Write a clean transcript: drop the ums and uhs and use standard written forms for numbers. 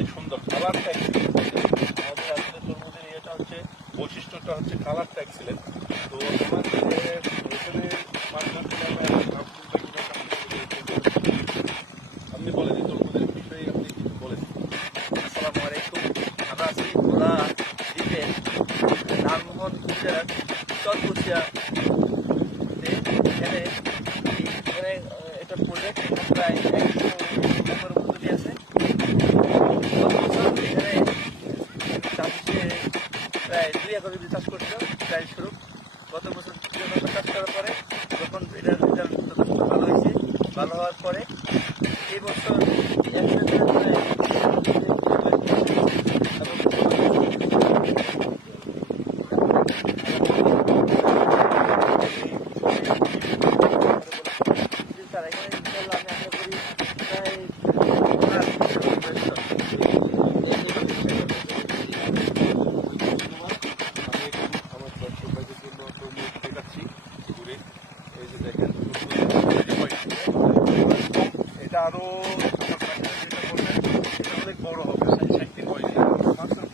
অনেক সুন্দর কালারটা এক্সিলেন্ট। আমাদের আসলে তরমুজের এটা হচ্ছে বৈশিষ্ট্যটা হচ্ছে কালারটা এক্সিলেন্ট। তো আমাদের এখানে মাঝখান থেকে আপনি বলেন এই তরমুজের বিষয়ে আপনি কিছু বলেন। আসসালামু আলাইকুম। আমরা আছি ভোলা দ্বীপের লালমোহন উপজেলার চরকুচিয়া। এখানে একটা প্রজেক্ট প্রায় 100 একর মজুরি আছে। এখানে চাষে প্রায় 2 একর জমি চাষ করছিল প্রায় শুরু। গত বছর 2 একর চাষ করার পরে যখন এটার রেজাল্ট ভালো হয়েছে, ভালো হওয়ার পরে এই বছর এটা আরো